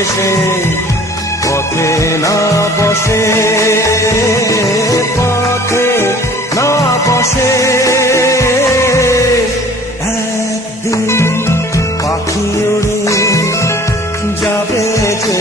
শেষে পথে না বসে পথে না বসে। একদিন পাখি উড়ে যাবে যে